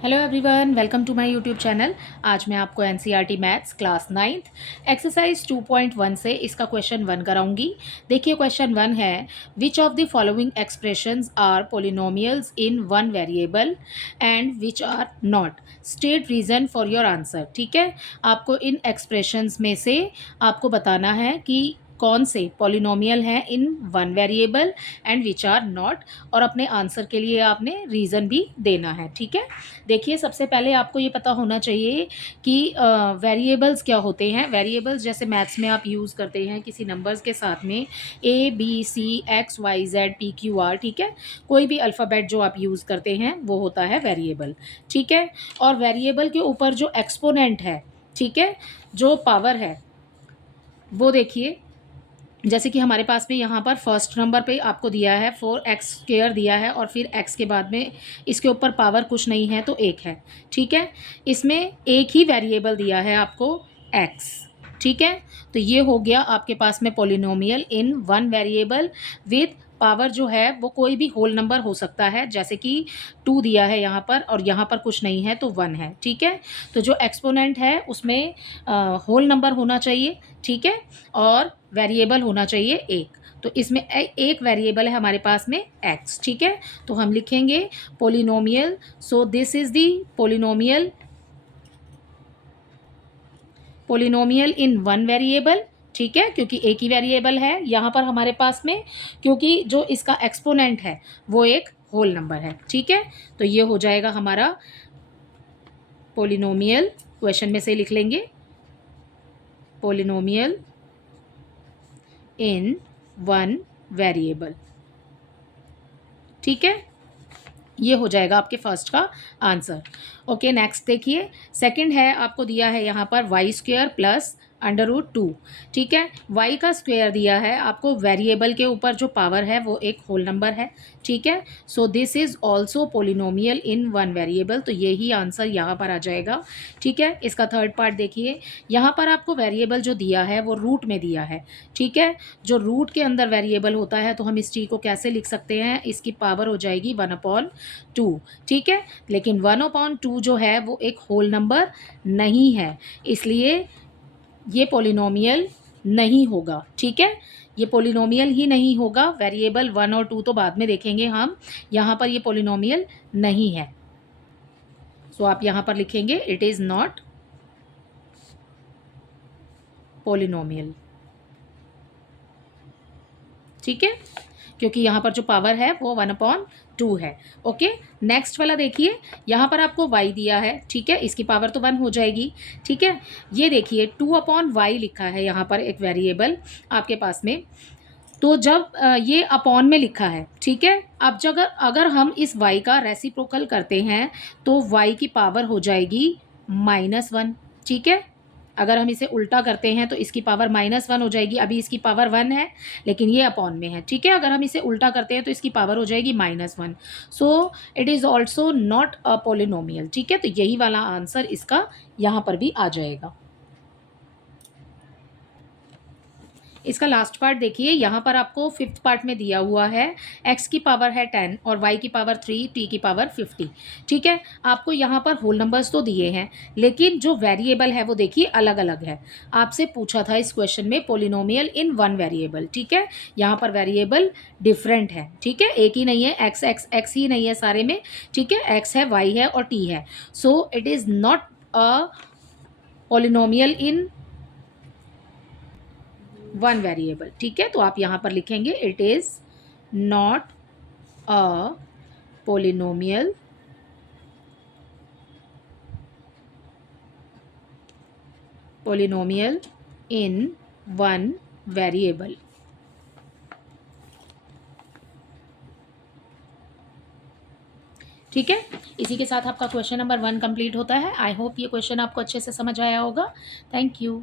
Hello everyone, welcome to my YouTube channel. आज मैं आपको NCERT maths class 9th exercise 2.1 से इसका क्वेश्चन 1 कराऊंगी। देखिए क्वेश्चन 1 है, which of the following expressions are polynomials in one variable and which are not, state reason for your answer. ठीक है, आपको इन एक्सप्रेशंस में से आपको बताना है कि कौन से पॉलिनोमियल हैं in one variable and which are not, और अपने आंसर के लिए आपने रीज़न भी देना है। ठीक है, देखिए सबसे पहले आपको ये पता होना चाहिए कि वेरिएबल्स क्या होते हैं। वेरिएबल्स जैसे मैथ्स में आप यूज़ करते हैं किसी नंबर्स के साथ में a b c x y z p q r. ठीक है, कोई भी अल्फ़ाबेट जो आप यूज़ करते हैं वो होता है वेरिएबल। ठीक है, और वेरिएबल के ऊपर जो एक्सपोनेंट है, ठीक है, जो पावर है वो देखिए, जैसे कि हमारे पास में यहाँ पर फर्स्ट नंबर पे आपको दिया है 4x² दिया है और फिर x के बाद में इसके ऊपर पावर कुछ नहीं है तो 1 है। ठीक है, इसमें एक ही वेरिएबल दिया है आपको x। ठीक है, तो ये हो गया आपके पास में polynomial in one variable with power जो है वो कोई भी होल नंबर हो सकता है, जैसे कि 2 दिया है यहाँ पर और यहाँ पर कुछ नहीं है तो 1 है। ठीक है, तो जो एक्सपोनेंट है उसमें होल नंबर होना चाहिए। ठीक है, और वेरिएबल होना चाहिए एक। तो इसमें एक वेरिएबल है हमारे पास में x। ठीक है, तो हम लिखेंगे polynomial, so this is the polynomial in one variable. ठीक है, क्योंकि एक ही वेरिएबल है यहाँ पर हमारे पास में, क्योंकि जो इसका एक्सपोनेंट है वो एक होल नंबर है। ठीक है, तो ये हो जाएगा हमारा पोलिनोमियल। क्वेश्चन में से लिख लेंगे पोलिनोमियल इन वन वेरिएबल। ठीक है, ये हो जाएगा आपके फर्स्ट का आंसर। ओके, नेक्स्ट देखिए, सेकंड है, आपको दिया है यहाँ पर y² प्लस √2। ठीक है, y का स्क्वायर दिया है आपको, वेरिएबल के ऊपर जो पावर है वो एक होल नंबर है। ठीक है, so this is also polynomial in one variable, तो यही आंसर यहाँ पर आ जाएगा। ठीक है, इसका थर्ड पार्ट देखिए, यहाँ पर आपको वेरिएबल जो दिया है वो रूट में दिया है। ठीक है, जो रूट के अंदर वेरिएबल होता है तो हम इस चीज़ को कैसे लिख सकते हैं, इसकी पावर हो जाएगी 1/2। ठीक है, लेकिन 1/2 जो है वो एक होल नंबर नहीं है, इसलिए ये पोलिनोमियल नहीं होगा। ठीक है, ये पोलिनोमियल ही नहीं होगा। वेरिएबल 1 और 2 तो बाद में देखेंगे हम, यहाँ पर ये पोलिनोमियल नहीं है। सो आप यहाँ पर लिखेंगे इट इज़ नॉट पोलिनोमियल। ठीक है, क्योंकि यहाँ पर जो पावर है वो 1/2 है। ओके, नेक्स्ट वाला देखिए, यहाँ पर आपको y दिया है। ठीक है, इसकी पावर तो 1 हो जाएगी। ठीक है, ये देखिए 2/y लिखा है यहाँ पर एक वेरिएबल आपके पास में, तो जब ये अपॉन में लिखा है। ठीक है, अब जब अगर हम इस y का रेसिप्रोकल करते हैं तो y की पावर हो जाएगी -1। ठीक है, अगर हम इसे उल्टा करते हैं तो इसकी पावर -1 हो जाएगी। अभी इसकी पावर 1 है लेकिन ये अपॉन में है। ठीक है, अगर हम इसे उल्टा करते हैं तो इसकी पावर हो जाएगी -1। So it is also not a polynomial. ठीक है, तो यही वाला आंसर इसका यहाँ पर भी आ जाएगा। इसका लास्ट पार्ट देखिए, यहाँ पर आपको फिफ्थ पार्ट में दिया हुआ है x की पावर है 10 और y की पावर 3, t की पावर 50। ठीक है, आपको यहाँ पर होल नंबर्स तो दिए हैं लेकिन जो वेरिएबल है वो देखिए अलग अलग है। आपसे पूछा था इस क्वेश्चन में पोलिनोमियल इन वन वेरिएबल। ठीक है, यहाँ पर वेरिएबल डिफरेंट है। ठीक है, एक ही नहीं है, x ही नहीं है सारे में। ठीक है, x है, y है और t है। So it is not a polynomial in one variable. ठीक है, तो आप यहाँ पर लिखेंगे it is not a polynomial in one variable. ठीक है, इसी के साथ आपका क्वेश्चन नंबर 1 कंप्लीट होता है। आई होप ये क्वेश्चन आपको अच्छे से समझ आया होगा। Thank you.